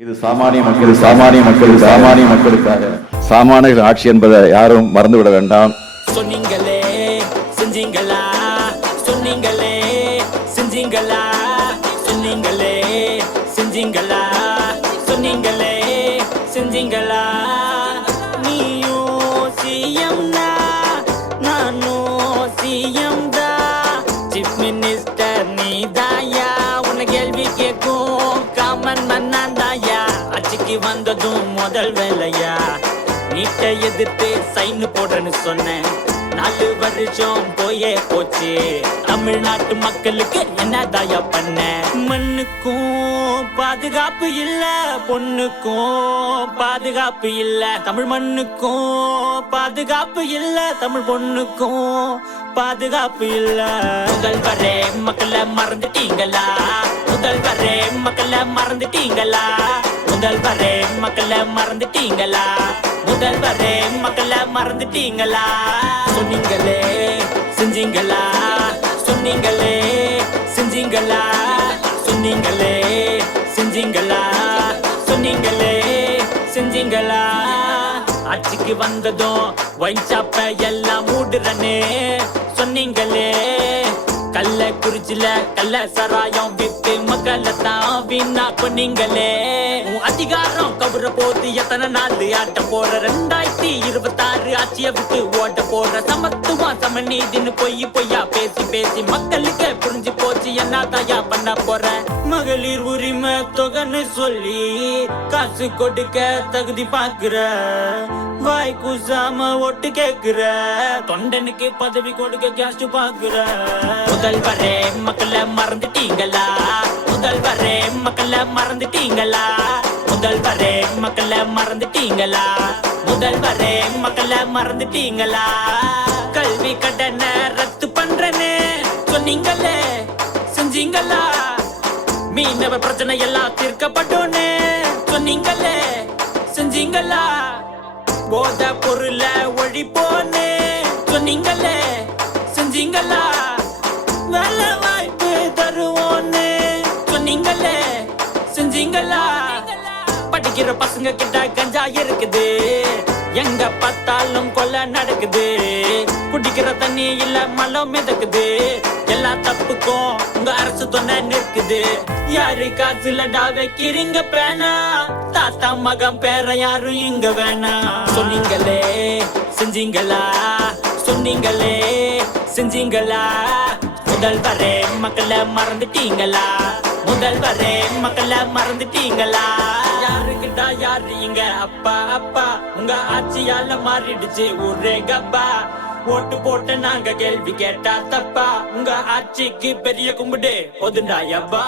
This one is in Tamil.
இது சாமானிய மக்களுக்காக சாமானியர்கள் ஆட்சி என்பதை யாரும் மறந்துவிட வேண்டாம். சொன்னீங்களே செஞ்சீங்களா, சொன்னீங்களே செஞ்சீங்களா, சொன்னீங்களே செஞ்சீங்களா, சொன்னீங்களே செஞ்சீங்களா. நீயும் சிஎம் தான், நானும் சிஎம் தான். சீஃப் மினிஸ்டர் நீதாயா, உன்னை கேள்வி கேட்கும் காமன் மன்னான் தாயா. ஆட்சிக்கு வந்ததும் முதல் வேலையா நீட்டை எதிர்த்து சைன் போடுறேன்னு சொன்னேன். 4 வருஷம் போயே போச்சு, தமிழ்நாட்டு மக்களுக்கு என்னதாயா பண்ண? மண்ணுக்கும் பாதுகாப்பு இல்ல, பொண்ணுக்கும் பாதுகாப்பு இல்ல. தமிழ் மண்ணுக்கும் பாதுகாப்பு இல்ல, தமிழ் பொண்ணுக்கும் பாதுகாப்பு இல்ல. முதல்வரே மக்களை மறந்துட்டீங்களா, முதல்வரே மக்களை மறந்துட்டீங்களா, முதல்வரே மக்களை மறந்துட்டீங்களா, முதல்வரே மக்களை மறந்துட்டீங்களா. சொன்னீங்களே செஞ்சீங்களா, சொன்னீங்களே செஞ்சீங்களா, சொன்னீங்களே செஞ்சீங்களா, சொன்னீங்களே செஞ்சீங்களா. ஆட்சிக்கு வந்ததும் ஒயின் ஷாப்ப எல்லாம் மூடுறனே சொன்னீங்களே. கள்ளக்குறிச்சில கள்ள சராயம் வித்து மக்களை தான் வீணா பண்ணீங்களே. அதிகாரம் கவுற போது எத்தனை நாள் ஆட்ட போற? 2026 ஆட்சியை விட்டு ஓட்ட போற. சமத்துவம் சமநீதின்னு பொய்யா பேசி பேசி மக்களுக்கு புரிஞ்சு போச்சு என்னதாயா பண்ண போற? மகளிர் உரிமை தொகைன்னு சொல்லி காசு கொடுக்க தகுதி பாக்குற, வாய் கூசாம ஓட்டு கேக்குற, தொண்டனுக்கு பதவி கொடுக்க கேஸ்ட் பாக்குற. முதல்வரே மக்களை மறந்துட்டீங்களா, முதல்வரே மக்களை மறந்துட்டீங்களா, முதல்வரே மக்களை மறந்துட்டீங்களா, முதல்வரே மக்களை மறந்துட்டீங்களா. கல்வி கடனை ரத்து பண்றேன்னு சொன்னீங்களே செஞ்சீங்களா. மீனவ பிரச்சனை எல்லாம் தீர்க்கப்பட்டோன்னு சொன்னீங்களே செஞ்சீங்களா. போத பொருள ஒழிப்போன்னு சொன்னீங்களே செஞ்சீங்களா. வேலை வாய்ப்பு தருவோன்னு சொன்னீங்களே செஞ்சீங்களா. படிக்கிற பசங்க கிட்ட கஞ்சா இருக்குது, எங்க பார்த்தாலும் கொலை நடக்குது. குடிக்கிற தண்ணி இல்ல மலம் மிதக்குது, எல்லா தப்புக்கும் உங்க அரசு துணை நிற்குது. யாரு காசுலடா வைக்கிறீங்க பேனா, தாத்தா மகன் பேர யாரும் இங்க வேணா. சொன்னீங்களே செஞ்சீங்களா, சொன்னீங்களே செஞ்சீங்களா. முதல்வரே மக்களை மறந்துட்டீங்களா, முதல்வரே மக்களை மறந்துட்டீங்களா. யாருக்கிட்டா யாரு இங்க அப்பா அப்பா, உங்க ஆட்சியால மாறிடுச்சு ஊரே கப்பா. ஓட்டு போட்டு நாங்க கேள்வி கேட்டா தப்பா, உங்க ஆட்சிக்கு பெரிய கும்பிடு போதுண்டா யப்பா.